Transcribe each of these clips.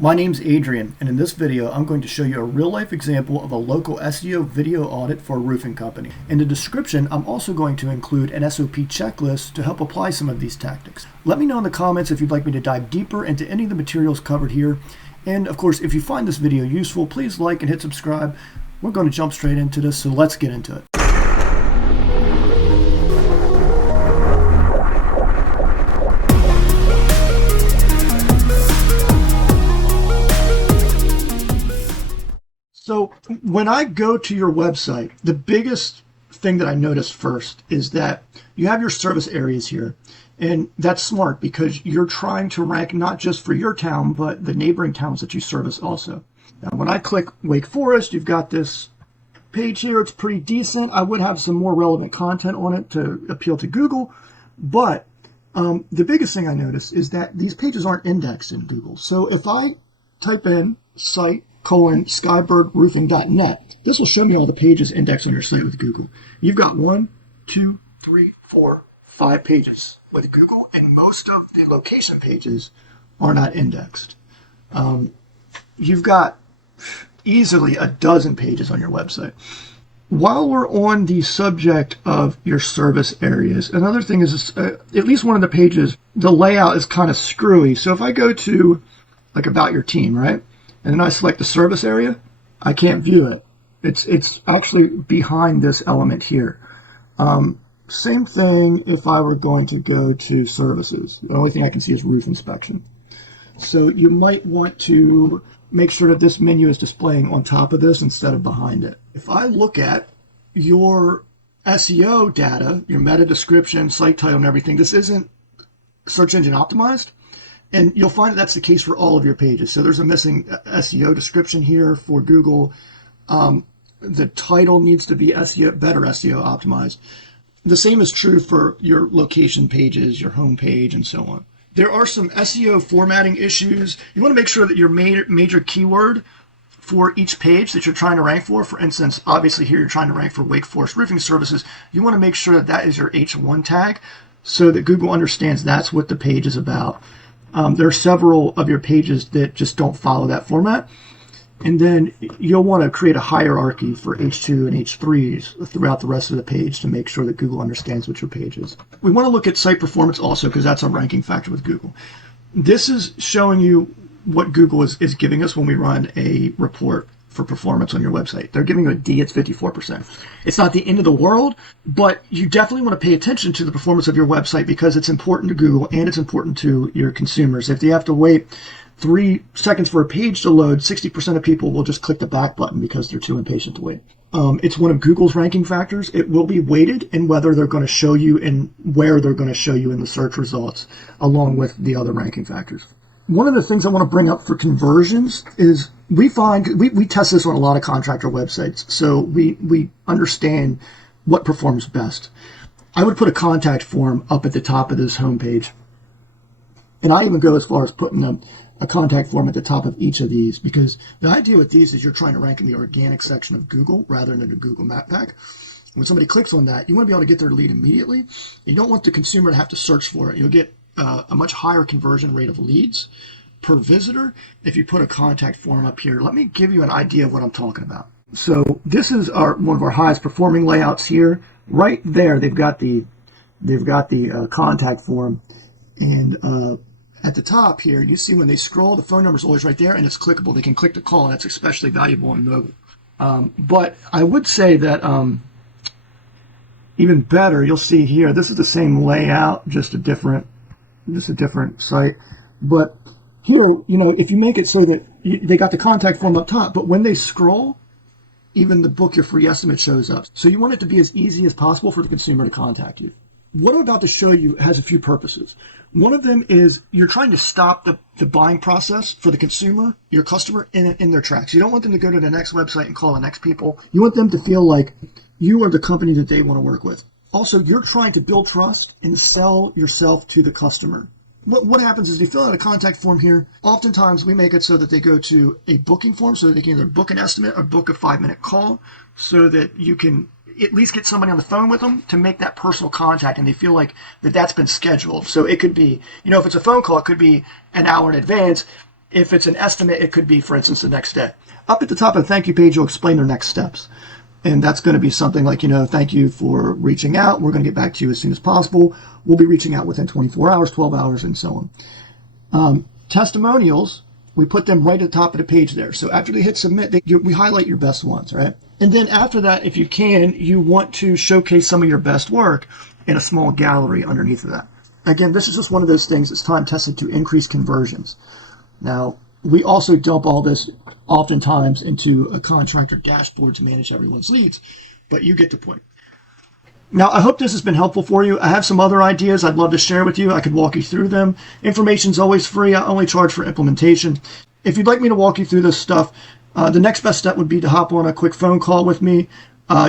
My name's Adrian, and in this video I'm going to show you a real-life example of a local SEO video audit for a roofing company. In the description, I'm also going to include an SOP checklist to help apply some of these tactics. Let me know in the comments if you'd like me to dive deeper into any of the materials covered here. And of course, if you find this video useful, please like and hit subscribe. We're going to jump straight into this, so let's get into it. So when I go to your website, the biggest thing that I notice first is that you have your service areas here. And that's smart because you're trying to rank not just for your town, but the neighboring towns that you service also. Now, when I click Wake Forest, you've got this page here. It's pretty decent. I would have some more relevant content on it to appeal to Google. But the biggest thing I notice is that these pages aren't indexed in Google. So if I type in site:/skybirdroofing.net, this will show me all the pages indexed on your site with Google. You've got 1, 2, 3, 4, 5 pages with Google, and most of the location pages are not indexed. You've got easily a dozen pages on your website. While we're on the subject of your service areas, another thing is at least one of the pages, the layout is kind of screwy. So if I go to like about your team, right? And then I select the service area, I can't view it. It's actually behind this element here. Same thing if I were going to go to services. The only thing I can see is roof inspection. So you might want to make sure that this menu is displaying on top of this instead of behind it. If I look at your SEO data, your meta description, site title, and everything, this isn't search engine optimized. And you'll find that that's the case for all of your pages. So there's a missing SEO description here for Google. The title needs to be better SEO optimized. The same is true for your location pages, your home page, and so on. There are some SEO formatting issues. You want to make sure that your major keyword for each page that you're trying to rank for instance, obviously here you're trying to rank for Wake Forest Roofing Services, you want to make sure that that is your H1 tag so that Google understands that's what the page is about. There are several of your pages that just don't follow that format. And then you'll want to create a hierarchy for H2 and H3s throughout the rest of the page to make sure that Google understands what your page is. We want to look at site performance also because that's a ranking factor with Google. This is showing you what Google is giving us when we run a report for performance on your website. They're giving you a D, it's 54%. It's not the end of the world, but you definitely want to pay attention to the performance of your website because it's important to Google and it's important to your consumers. If they have to wait 3 seconds for a page to load, 60% of people will just click the back button because they're too impatient to wait. It's one of Google's ranking factors. It will be weighted in whether they're going to show you and where they're going to show you in the search results, along with the other ranking factors. One of the things I want to bring up for conversions is we test this on a lot of contractor websites, so we understand what performs best. I would put a contact form up at the top of this homepage, and I even go as far as putting a contact form at the top of each of these because the idea with these is you're trying to rank in the organic section of Google rather than the Google Map Pack. When somebody clicks on that, you want to be able to get their lead immediately. You don't want the consumer to have to search for it. You'll get a much higher conversion rate of leads per visitor if you put a contact form up here. Let me give you an idea of what I'm talking about. So this is one of our highest performing layouts here. Right there, they've got the contact form, and at the top here, you see when they scroll, the phone number is always right there, and it's clickable. They can click the call, and that's especially valuable on mobile. But I would say that even better, you'll see here, this is the same layout, just a different site. But here, if you make it so that they got the contact form up top, but when they scroll, even the book your free estimate shows up. So you want it to be as easy as possible for the consumer to contact you. What I'm about to show you has a few purposes. One of them is you're trying to stop the buying process for the consumer, your customer, in their tracks. You don't want them to go to the next website and call the next people. You want them to feel like you are the company that they want to work with. Also, you're trying to build trust and sell yourself to the customer. What happens is they fill out a contact form here. Oftentimes we make it so that they go to a booking form so that they can either book an estimate or book a 5-minute call so that you can at least get somebody on the phone with them to make that personal contact, and they feel like that's been scheduled. So it could be, if it's a phone call, it could be an hour in advance. If it's an estimate, it could be, for instance, the next day. Up at the top of the thank you page, you'll explain their next steps. And that's going to be something like, thank you for reaching out. We're going to get back to you as soon as possible. We'll be reaching out within 24 hours, 12 hours, and so on. Testimonials, we put them right at the top of the page there. So after they hit submit, we highlight your best ones, right? And then after that, if you can, you want to showcase some of your best work in a small gallery underneath of that. Again, this is just one of those things that's time tested to increase conversions. Now, we also dump all this oftentimes into a contractor dashboard to manage everyone's leads, but you get the point. Now, I hope this has been helpful for you. I have some other ideas I'd love to share with you. I could walk you through them. Information's always free. I only charge for implementation. If you'd like me to walk you through this stuff, the next best step would be to hop on a quick phone call with me.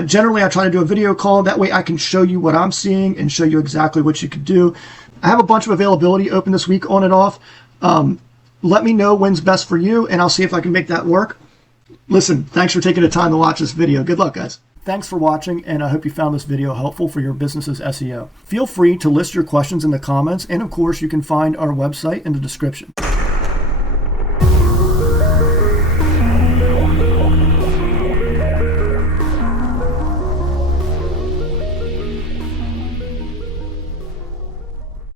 Generally, I try to do a video call. That way I can show you what I'm seeing and show you exactly what you could do. I have a bunch of availability open this week on and off. Let me know when's best for you, and I'll see if I can make that work. Listen, thanks for taking the time to watch this video. Good luck, guys. Thanks for watching, and I hope you found this video helpful for your business's SEO. Feel free to list your questions in the comments, and of course, you can find our website in the description.